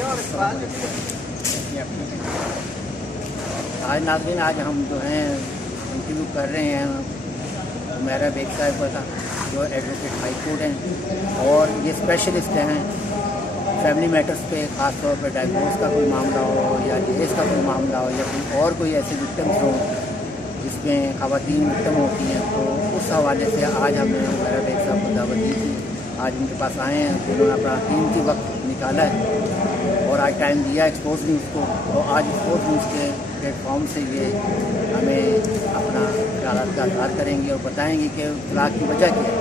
आज नाज़रीन, आज हम जो हैं इंटरव्यू कर रहे हैं उमैरा बेग साहिबा का, जो एडवोकेट हाई कोर्ट हैं और ये स्पेशलिस्ट हैं फैमिली मैटर्स पे, ख़ास तौर पर डाइवोर्स का कोई मामला हो या दहेज का कोई मामला हो या कोई और कोई ऐसे विक्टिम्स हों जिसमें ख़वातीन विक्टिम होती हैं। तो उस हवाले से आज हमने उमैरा बेग साहब को दावत दी थी। आज उनके पास आए हैं, उन्होंने अपना कीमती वक्त निकाला है और आज टाइम दिया एक्सपोज न्यूज़ को। तो आज एक्सपोज न्यूज़ के प्लेटफॉर्म से ये हमें अपना ख्यालात का इज़हार करेंगे और बताएंगे कि तलाक की वजह क्या है।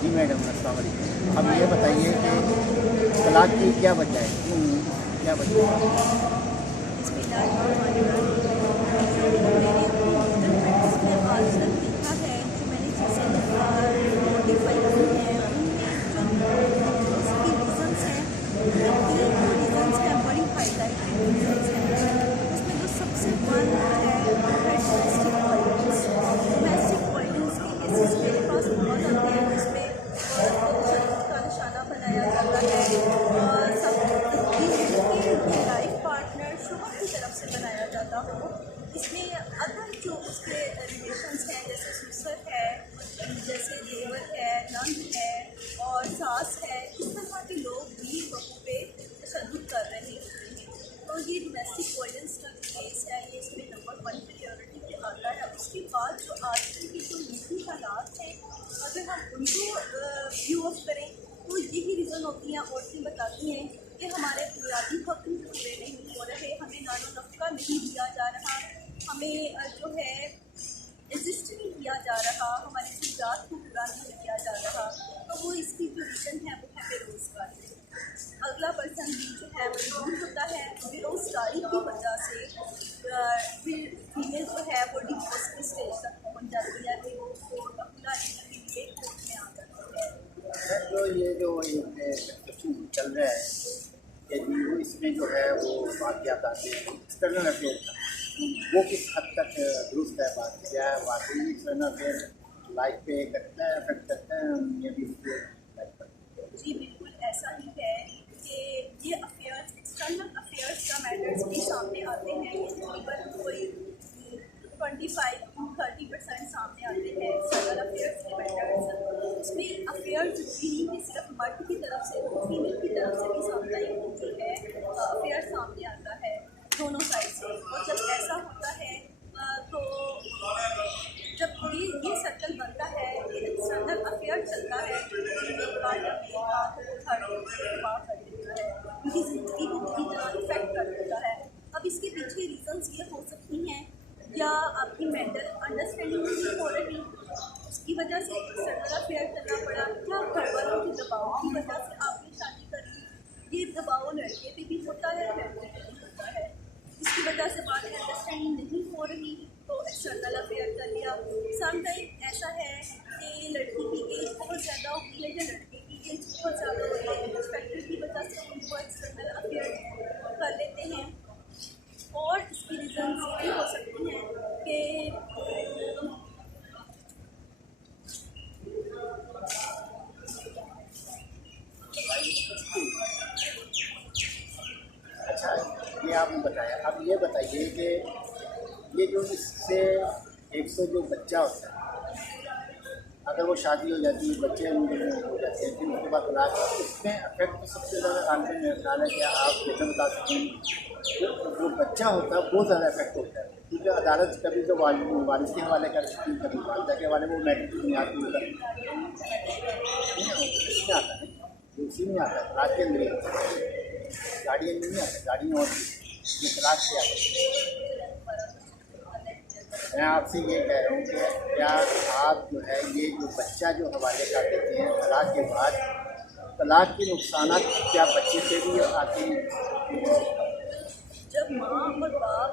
जी मैडम, अस्सलाम वालेकुम। अब ये बताइए कि तलाक की क्या वजह है, क्यों, क्या वजह है? बनाया जाता हो। इसमें अदर जो उसके रिलेशंस हैं, जैसे ससुर है, जैसे देवर है, नंद है और सास है, इस तरह के लोग भी बहू पे तशद्दुद कर रहे हैं। तो ये डोमेस्टिक वायलेंस का केस है, ये इसमें नंबर 1 प्रायोरिटी पे आता है। उसके बाद जो आजकल की जो निजी हालात हैं, अगर हम उनको व्यू ऑफ करें तो यही रीज़न होती हैं। औरतें बताती हैं कि हमारे बुनियादी हक़ पूरे नहीं हो रहे, हमें नानो नफ़का नहीं दिया जा रहा, हमें जो है एग्जिस्ट नहीं किया जा रहा, हमारी ज़रूरियात को पूरा नहीं किया जा रहा। तो वो इसकी जो रीज़न है वो है बेरोज़गारी। अगला पर्सन भी जो है मजबूर होता है बेरोज़गारी की वजह से। फिर फीमेल जो है वो डिवोर्स की स्टेज तक पहुँच जाती है, फिर वो कोर्ट अपना के लिए कोर्ट में आ जाती है। तो ये जो चल रहा है कि वो इसमें जो है वो वाक़यात आते हैं एक्सटर्नल अफेयर का, वो किस हद तक दुरुस्त है? बात क्या है, वाकई एक्सटर्नल अफेयर लाइफ पे करता है, अफेक्ट करता है ये भी लाइफ पर? जी बिल्कुल ऐसा ही है कि ये अफेयर्स, एक्सटर्नल अफेयर्स का मैटर्स भी सामने आते हैं। ये तकरीबन कोई 25-30% सामने आते हैं एक्सटर्नल अफेयर्स के मैटर्स। उसमें अफेयर्स भी नहीं कि सिर्फ मर्द की तरफ से, फीमेल की तरफ से भी सामुदायिक जो है अफेयर सामने आता है दोनों साइड से। और जब ऐसा होता है तो जब ये सर्कल बनता है, ये एक्सटर्नल अफेयर चलता है, उनकी ज़िंदगी को पूरी तरह इफेक्ट कर देता है। अब इसके पीछे रीज़न्स ये हो सकती हैं, या आपकी मेंटल अंडरस्टैंडिंग नहीं हो रही, उसकी वजह से एक्सटर्नल अफेयर करना पड़ा, या घर वालों के दबाव की वजह से आपने शादी कर ली। ये दबाव लड़के पे भी होता है, लड़के पे भी होता है। इसकी वजह से बात अंडरस्टैंडिंग नहीं हो रही तो एक्सटर्नल अफेयर कर लिया। समटाइम ऐसा है कि लड़की की एज बहुत ज़्यादा होती है या लड़के की एज बहुत ज़्यादा होती है, इस फैक्टर की वजह से उनको एक्सटर्नल अफेयर कर लेते हैं। और इसकी रीज़न ये भी हो सकती हैं कि अच्छा, ये आपने बताया। अब ये बताइए कि ये जो इससे एक तो जो बच्चा होता है, अगर वो शादी हो जाती है, बच्चे हो जाते हैं, फिर उसके बाद तलाक, इसमें अफेक्ट तो सबसे ज़्यादा आगे मेरा ख्याल है कि आप जैसे बता सकते हैं जो बच्चा होता है बहुत ज़्यादा इफेक्ट होता है, क्योंकि अदालत कभी तो वालिद के हवाले कर सकती है, कभी वालदा के हवाले, वो मैट्रिक की बुनियाद पर होता है, इसमें आता है, उसी में आता है तलाक के अंदर, गाड़ियाँ नहीं आता, गाड़ियाँ और ये तलाक से आता है। मैं आपसे ये कह रहा हूँ कि क्या आप जो है ये जो बच्चा जो हवाले कर देते हैं तलाक के बाद, तलाक के नुकसान क्या बच्चे पे भी आते हैं? जब माँ और बाप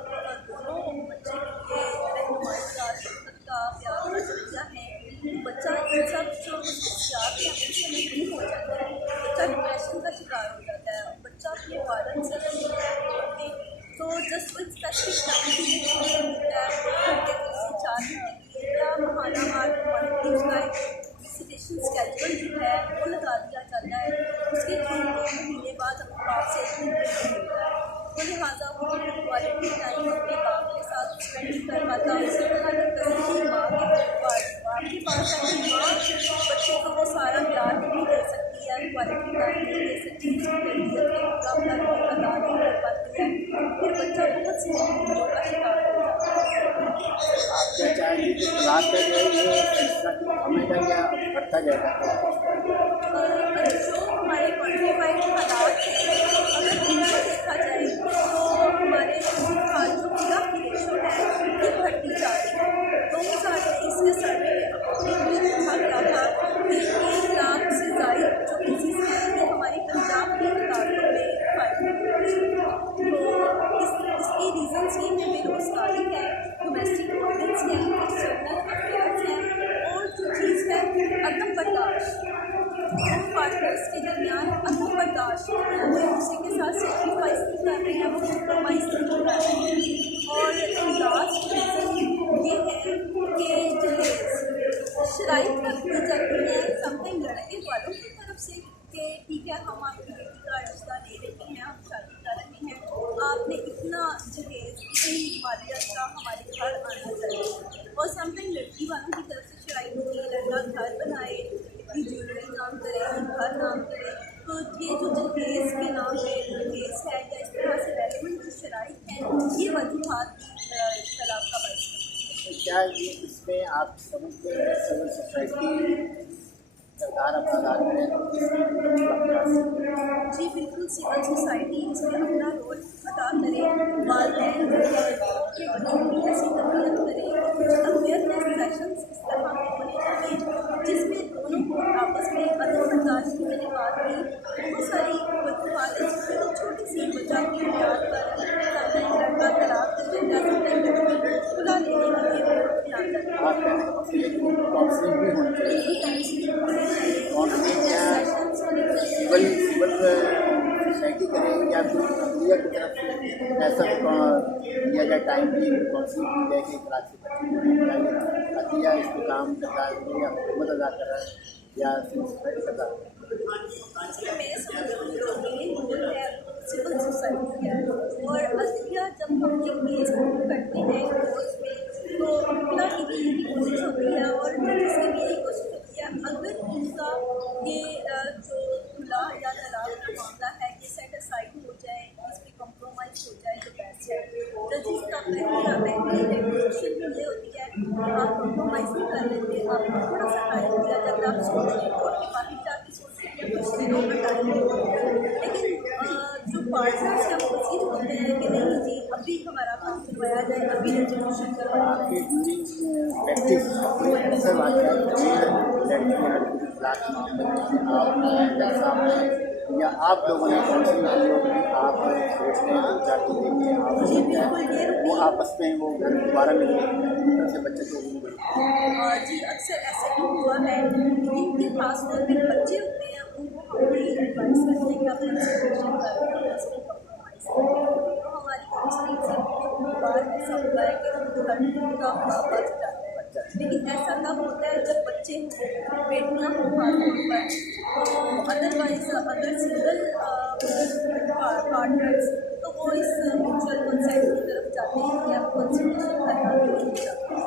दोनों बच्चे के लिए रहनुमाई का, शफ़क़त का, प्यार का जरिया है, तो बच्चा इन सब जो खसूसियात हैं उनसे नहीं हो जाता है। बच्चा डिप्रेशन का शिकार हो जाता है, बच्चा अपने वालिद से नहीं होता है। तो जस्ट कोई स्पेसिफिक टाइम के लिए होता है, 2 घंटे के लिए, 4 घंटे के लिए, या महाना 8 मंथली उसका विजिटेशन स्केड्यूल जो है वो लगा दिया जाता है। उसके थ्रू 2 महीने बाद अपने बाप से इतनी मिलता है, तो लिहाजा वो क्वालिटी टाइम अपने बाप के साथ स्पेंड कर पाता। उसी तरह अगर कहीं माँ के पास है तो माँ बच्चे को वो सारा प्यार नहीं दे सकती है, क्वालिटी टाइम नहीं दे सकती, तरबियत के पूरा अपना रोल अदा नहीं कर पाती है, फिर बच्चा बहुत सी चीज़ों का शिकार हो जाता है। आप क्या चाहेंगे कि तलाक का जो है ये थमेगा या बढ़ता जाएगा? जो हमारे क्वान्टिफाइड हालात हैं अगर इनको देखा जाए तो हमारे जो खुदा की रेशो है ये बढ़ती जा रही है। 2023 के सर्वे में देखा गया था कि 1 लाख से ज़ायद जो केसेस हैं ये हमारी पंजाब की अदालतों में फाइल हुए। तो इसकी रीज़न्स ये है बेरोज़गारी है, डोमेस्टिक वायलेंस है, एक्सटर्नल अफेयर्स हैं, और जो चीज़ है अदम बर्दाश्त, पार्टनर्स के दरमियान अदम बर्दाश्त वो एक दूसरे के साथ सेक्रीफाइस नहीं कर रहे हैं, वो कॉम्प्रोमाइज़ नहीं कर रहे हैं। और लास्ट रीज़न ये है कि जहेज़ शराइत रख दी जाती है समथिंग लड़के वालों की तरफ से कि ठीक है हम आपकी बेटी का रिश्ता ले रहे हैं, हम शादी कर रहे हैं, आपने इतना जहेज़ इतनी मालियत का हमारे घर आना चाहिए। और समथिंग लड़की वालों की तरफ से शराइत होती है लड़का घर बनाए, इतनी ज्वेलरी नाम करे, घर नाम करे। तो ये जो जहेज़ के नाम पे जहेज़ है या इस तरह से रेलिवेंट जो शराइत हैं ये वजूहात की तलाक का बायस है। क्या ये इसमें आप समझते हैं सिविल सोसाइटी सरकार अपना अदा करें? जी बिल्कुल, सिविल सोसाइटी इसमें अपना रोल अदा करे, वालिदैन के बच्चों की ऐसी तरबियत करे, कुछ अवेयरनेस सेशंस इस तरह के होने चाहिए जिसमें दोनों को आपस में अदम बर्दाश्त की मैंने बात की, बहुत सारी वजूहात ऐसी छोटी सी वजह की बुनियाद पर समथिंग लड़का तलाक दे देता, समथिंग लड़की खुला लेने के लिए ध्यान रखना। काउंसलिंग भी होनी चाहिए। सिविल सोसाइटी करें या फिर इंडिया की तरफ से ऐसा दिया जाए टाइम की काउंसलिंग की जाए कि तलाक से अतिया इस पर काम कर रहा है या हुकूमत अदा कर रहा है या सिविल सोसाइटी अदा कर रहा है? मैं समझती हूँ मेन रोल है सिविल सोसाइटी का। और अतिया जब हम एक केस करते हैं कोर्ट में तो खुला की भी यही कोशिश होती है और जिसकी भी यही कोशिश होती है अगर इनका ये जो खुला या तलाक का मामला है ये सेट असाइड हो जाए, इस पर कॉम्प्रोमाइज़ हो जाए तो बेस्ट है। जजेस का पहली रिकमेंडेशन ये होती है कि आप कॉम्प्रोमाइज़ नहीं कर लेते, आपको थोड़ा सा टाइम दिया जाता है, आप सोच लें कोर्ट के बाहर जाके सोच लें या कुछ दिनों का टाइम लेते हैं। लेकिन जो पार्टनर्स हैं वो चीज़ होते हैं कि नहीं जी अभी हमारा काम करवाया जाए, अभी रजिस्ट्रेशन करवाया जाए। प्रैक्टिस ऐसे बात है या आप लोगों ने काउंसलिंग की होगी, आप सोच रहे हैं जाके देखिए आप वो आपस में वो दोबारा मिलते हैं से बच्चे को जी अक्सर ऐसे भी हुआ है, जिनके खास तौर पर बच्चे होते हैं उनको हम यही एडवाइस करते हैं कि आप रजिस्ट्रेशन करें, कॉम्प्रोमाइज़ करें। तो हमारी काउंसलिंग से बहुत बार ऐसा हुआ है कि घर का बच जाता है, लेकिन ऐसा तब होता है जब बच्चे हों, बेटियाँ हों खासतौर पर। तो अदरवाइज अगर सिंगल पार्टनर्स तो वो इस म्यूचुअल कंसेंट की तरफ जाते हैं कि आप कंसल्टेशन करना नहीं चाहते हैं।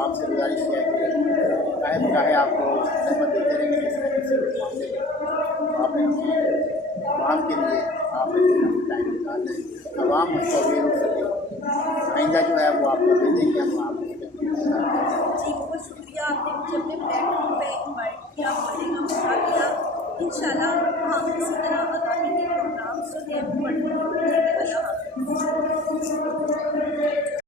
आपसे गुजारिश है कि चाहे आपको सहमत देते रहेंगे आपने आवाम के लिए आपने टाइम निकाल दें, आवाम उसको अवेयर हो सके, आइंदा जो है वो आपको दे देंगे। हम आप जी बहुत शुक्रिया, आपने मुझे अपने प्लेटफॉर्म पे इनवाइट किया, बोलने का मौका दिया। इंशाल्लाह हम इसी तरह आगामी के प्रोग्राम्स जो हैं वो बढ़ते रहेंगे। अल्लाह हाफ़िज़।